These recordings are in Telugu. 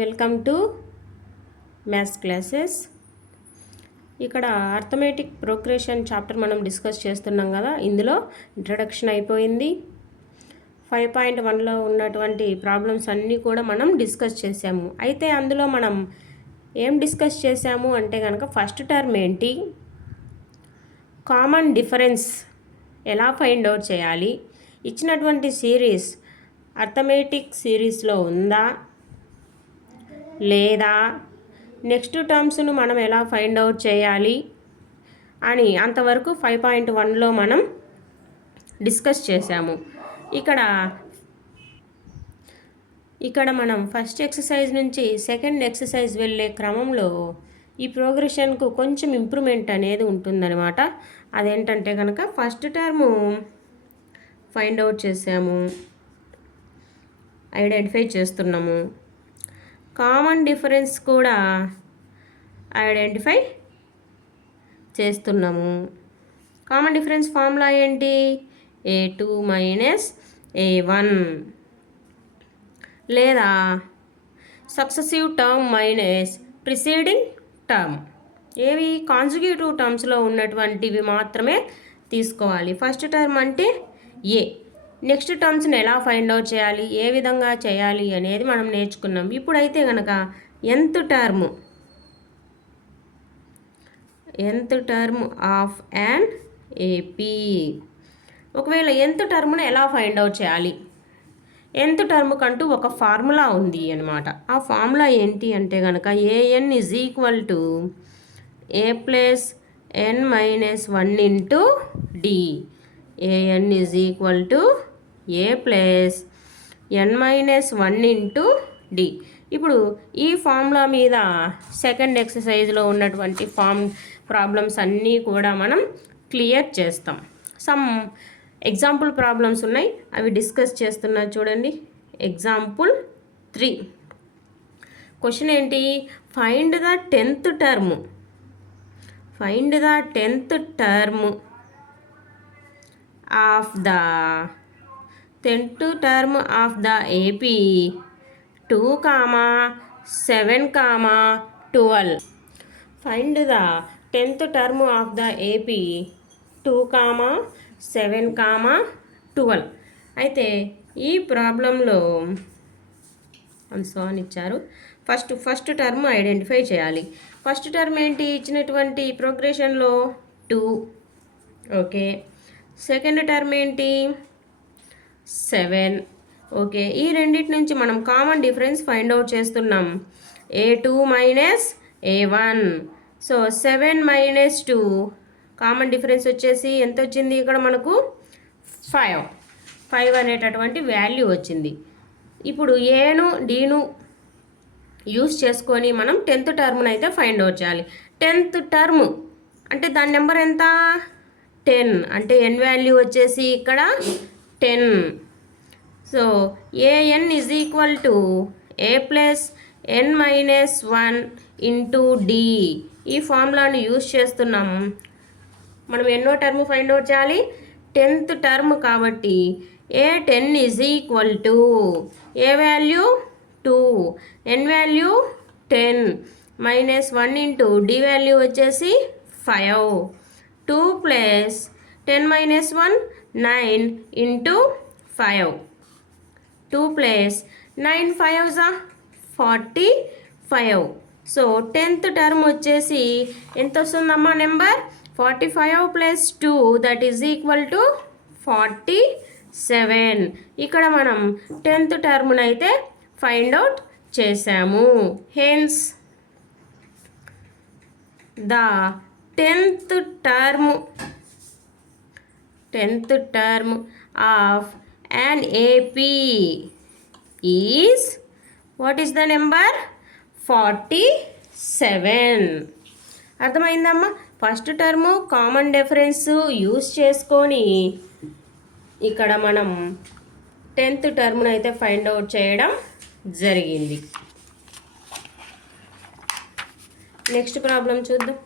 Welcome to maths classes. ఇక్కడ అర్థమెటిక్ ప్రోగ్రెషన్ చాప్టర్ మనం డిస్కస్ చేస్తున్నాం కదా. ఇందులో ఇంట్రడక్షన్ అయిపోయింది. 5.1లో ఉన్నటువంటి ప్రాబ్లమ్స్ అన్నీ కూడా మనం డిస్కస్ చేసాము. అయితే అందులో మనం ఏం డిస్కస్ చేసాము అంటే కనుక ఫస్ట్ టర్మ్ ఏంటి, కామన్ డిఫరెన్స్ ఎలా ఫైండ్ అవుట్ చేయాలి, ఇచ్చినటువంటి సిరీస్ అర్థమెటిక్ సిరీస్లో ఉందా లేదా, నెక్స్ట్ టర్మ్స్ను మనం ఎలా ఫైండ్ అవుట్ చేయాలి అని అంతవరకు 5.1లో మనం డిస్కస్ చేసాము. ఇక్కడ మనం ఫస్ట్ ఎక్సర్సైజ్ నుంచి సెకండ్ ఎక్సర్సైజ్ వెళ్ళే క్రమంలో ఈ ప్రోగ్రెషన్కు కొంచెం ఇంప్రూవ్మెంట్ అనేది ఉంటుందన్నమాట. అదేంటంటే కనుక ఫస్ట్ టర్ము ఫైండ్ అవుట్ చేసాము, ఐడెంటిఫై చేస్తున్నాము, కామన్ డిఫరెన్స్ కూడా ఐడెంటిఫై చేస్తున్నాము. కామన్ డిఫరెన్స్ ఫార్ములా ఏంటి, a2 మైనస్ a1 లేదా successive term minus preceding term. ఏవి కాన్జుగేటివ్ టర్మ్స్లో ఉన్నటువంటివి మాత్రమే తీసుకోవాలి. ఫస్ట్ టర్మ్ అంటే ఏ, నెక్స్ట్ టర్మ్స్ని ఎలా ఫైండ్ అవుట్ చేయాలి, ఏ విధంగా చేయాలి అనేది మనం నేర్చుకున్నాం. ఇప్పుడైతే కనుక nth term of an AP. ఒకవేళ nth టర్మ్ను ఎలా ఫైండ్ అవుట్ చేయాలి, nth టర్మ్ కంటూ ఒక ఫార్ములా ఉంది అన్నమాట. ఆ ఫార్ములా ఏంటి అంటే కనుక an is equal to a plus n minus 1 into D. an is equal to a plus n minus 1 into D. ఇప్పుడు ఈ ఫార్ములా మీద సెకండ్ ఎక్సర్సైజ్లో ఉన్నటువంటి ప్రాబ్లమ్స్ అన్నీ కూడా మనం క్లియర్ చేస్తాం. సమ్ ఎగ్జాంపుల్ ప్రాబ్లమ్స్ ఉన్నాయి, అవి డిస్కస్ చేస్తున్నా చూడండి. ఎగ్జాంపుల్ 3 క్వశ్చన్ ఏంటి, find the 10th term of the 10th term of the AP 2, 7, 12. Find the 10th term of the AP 2, 7, 12. అయితే ఈ ప్రాబ్లంలో అని ఇచ్చారు. ఫస్ట్ టర్మ్ ఐడెంటిఫై చేయాలి. ఫస్ట్ టర్మ్ ఏంటి, ఇచ్చినటువంటి ప్రోగ్రెషన్లో 2. ఓకే, సెకండ్ టర్మ్ ఏంటి 7. ఓకే, ఈ రెండింటి నుంచి మనం కామన్ డిఫరెన్స్ ఫైండ్ అవుట్ చేస్తున్నాం. a2 minus a1. So 7 minus 2 common difference వచ్చేసి ఎంత వచ్చింది, ఇక్కడ మనకు 5 అనేటటువంటి వాల్యూ వచ్చింది. ఇప్పుడు ఏను డీను యూస్ చేసుకొని మనం 10th టర్మ్ను అయితే ఫైండ్ అవుట్ చేయాలి. 10th టర్మ్ అంటే దాని నెంబర్ ఎంత, 10. అంటే n వాల్యూ వచ్చేసి ఇక్కడ 10. So an is equal to a plus n minus 1 into D. ఈ ఫార్ములాను యూజ్ చేస్తున్నాము. మనం ఎన్నో టర్మ్ ఫైండ్ అవుట్ చేయాలి, 10th టర్మ్ కాబట్టి a10 is equal to A value 2, n value 10 minus 1 into D value వచ్చేసి 5. 2 plus 10 minus 1 9 into 5. 2 plus 9 5 45. So 10th term వచ్చేసి ఎంత వస్తుందమ్మా number, 45 plus 2 that is equal to 47. ఇక్కడ మనం 10th టర్మ్ను అయితే ఫైండ్ అవుట్ చేసాము. Hence the 10th term of an AP is, what is the number, 47. అర్థమైందమ్మా. First term common difference use చేసుకొని ఇక్కడ మనం 10th టర్మ్ను అయితే ఫైండ్ అవుట్ చేయడం జరిగింది. నెక్స్ట్ ప్రాబ్లం చూద్దాం.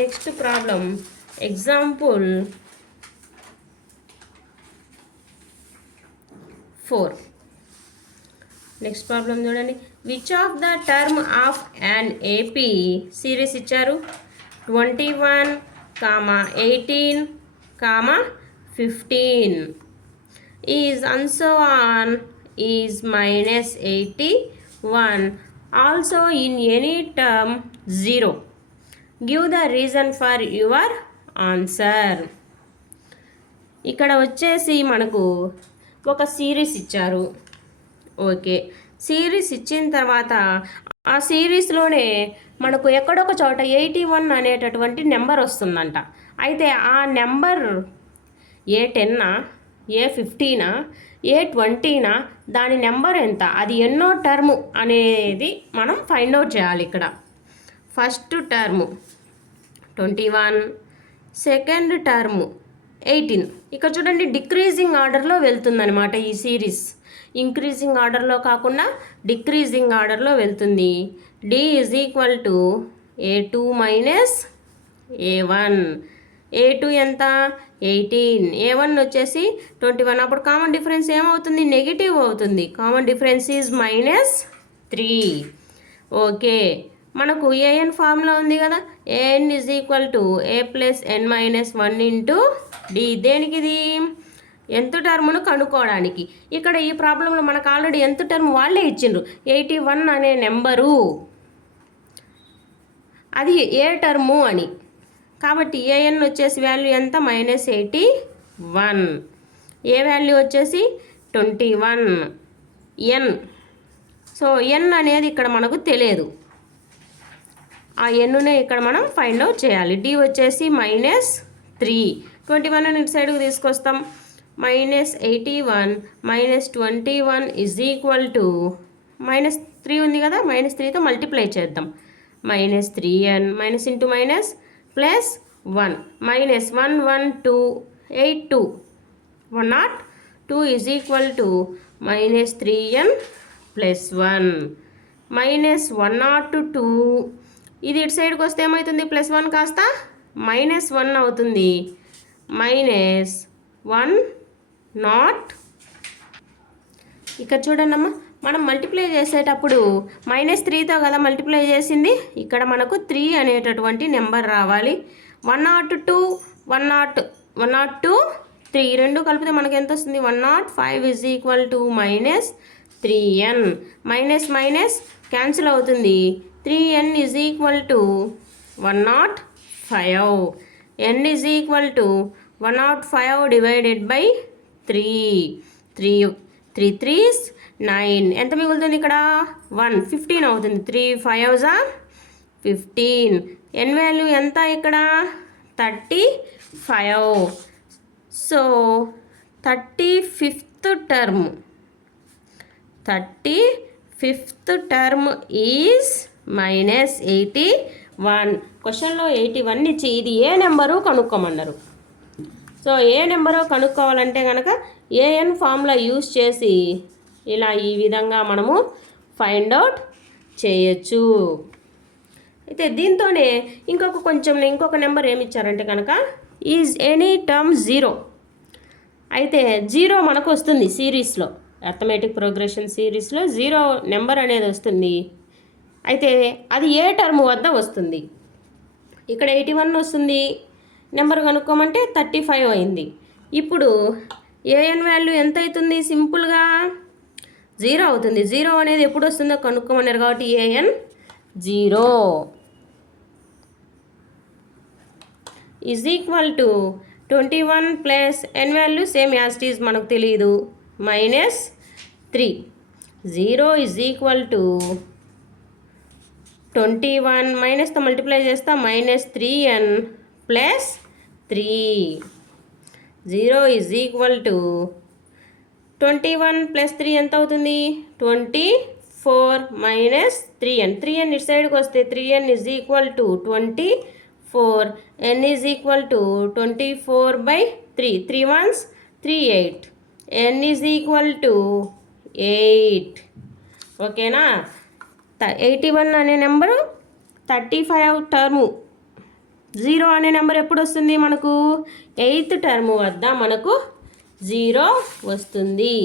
Next problem example 4. Next problem చూడండి. Which of the term of an AP series ఇచ్చారు 21, 18, 15 is and so on is minus 81 also in any term 0. Give the reason for your answer. ఇక్కడ వచ్చేసి మనకు ఒక సిరీస్ ఇచ్చారు. ఓకే, సిరీస్ ఇచ్చిన తర్వాత ఆ సిరీస్లోనే మనకు ఎక్కడొక చోట 81 అనేటటువంటి నెంబర్ వస్తుందంట. అయితే ఆ నెంబర్ A10, A15, A20 దాని నెంబర్ ఎంత, అది ఎన్నో టర్ము అనేది మనం ఫైండ్ అవుట్ చేయాలి. ఇక్కడ ఫస్ట్ టర్ము 21, సెకండ్ టర్ము 18. ఇక్కడ చూడండి డిక్రీజింగ్ ఆర్డర్లో వెళ్తుందనమాట ఈ సిరీస్. ఇంక్రీజింగ్ ఆర్డర్లో కాకుండా డిక్రీజింగ్ ఆర్డర్లో వెళ్తుంది. D is equal to A2 minus A1. A2 ఎంత 18, A1 వచ్చేసి 21. అప్పుడు కామన్ డిఫరెన్స్ ఏమవుతుంది, నెగిటివ్ అవుతుంది. Common difference is -3. ఓకే, మనకు AN ఫార్ములా ఉంది కదా, AN is equal to A plus N minus 1 into D. దేనికి ఇది, ఎంత టర్మును కనుక్కోవడానికి. ఇక్కడ ఈ ప్రాబ్లంలో మనకు ఆల్రెడీ ఎంత టర్మ్ వాళ్ళే ఇచ్చిండ్రు, 81 అనే నెంబరు, అది ఏ టర్ము అని. కాబట్టి AN వచ్చేసి వాల్యూ ఎంత, -81. ఏ వాల్యూ వచ్చేసి 21. N, సో N అనేది ఇక్కడ మనకు తెలియదు, ఆ Nనే ఇక్కడ మనం ఫైండ్ అవుట్ చేయాలి. D వచ్చేసి -3. 21 ఇటు సైడ్కి తీసుకొస్తాం. -81 -21 ఈజ్ ఈక్వల్ టు -3 ఉంది కదా, -3తో మల్టిప్లై చేద్దాం. -3n minus into minus plus 1 -1 1 2 8 2 102 is equal to -3n plus 1 -102. ఇది ఇటు సైడ్కి వస్తే ఏమవుతుంది, +1 కాస్త -1 అవుతుంది. -100. ఇక్కడ చూడండి అమ్మ, మనం మల్టిప్లై చేసేటప్పుడు -3తో కదా మల్టిప్లై చేసింది, ఇక్కడ మనకు 3 అనేటటువంటి నెంబర్ రావాలి. 102 102 3 రెండు కలిపితే మనకు ఎంత వస్తుంది, 105 is equal to -3n. Minus minus cancel అవుతుంది. 3n is equal to 105. n is equal to 105 divided by 3. 3 3 9. ఎంత మిగులుతుంది ఇక్కడ, 1 15 అవుతుంది. 3 5s 15. n వాల్యూ ఎంత ఇక్కడ, 35. So 35th term is -81. క్వశ్చన్లో 81 ఇచ్చి ఇది ఏ నెంబరు కనుక్కోమన్నారు. సో ఏ నెంబరో కనుక్కోవాలంటే కనుక AN ఫార్ములా యూస్ చేసి ఇలా ఈ విధంగా మనము ఫైండ్ అవుట్ చేయొచ్చు. అయితే దీంతోనే ఇంకొక నెంబర్ ఏమి ఇచ్చారంటే కనుక ఈజ్ ఎనీ టర్మ్ 0. అయితే 0 మనకు వస్తుంది సిరీస్లో, అర్థమెటిక్ ప్రోగ్రెషన్ సిరీస్లో 0 నెంబర్ అనేది వస్తుంది. అయితే అది ఏ టర్మ్ వద్ద వస్తుంది. ఇక్కడ 81 వస్తుంది, నెంబర్ కనుక్కోమంటే 35 అయింది. ఇప్పుడు AN వాల్యూ ఎంత అవుతుంది, సింపుల్గా 0 అవుతుంది. 0 అనేది ఎప్పుడు వస్తుందో కనుక్కోమన్నారు కాబట్టి AN 0 is equal to 21 plus n value same as it is మనకు తెలియదు, -3. 0 ఈజ్ ఈక్వల్ టు 21 మైనస్తో మల్టిప్లై చేస్తా, -3n plus 3. 0 is equal to 21 plus 3 ఎంత అవుతుంది, 24 -3n. 3n ఇటు సైడ్కి వస్తే 3n is equal to 24. n is equal to 24/3. 3 1s 3 8. n is equal to 8. ఓకేనా. 81 అనే నెంబరు 35 టర్ము. 0 అనే నెంబర్ ఎప్పుడు వస్తుంది మనకు, 8th టర్మ్ వద్ద మనకు 0 వస్తుంది.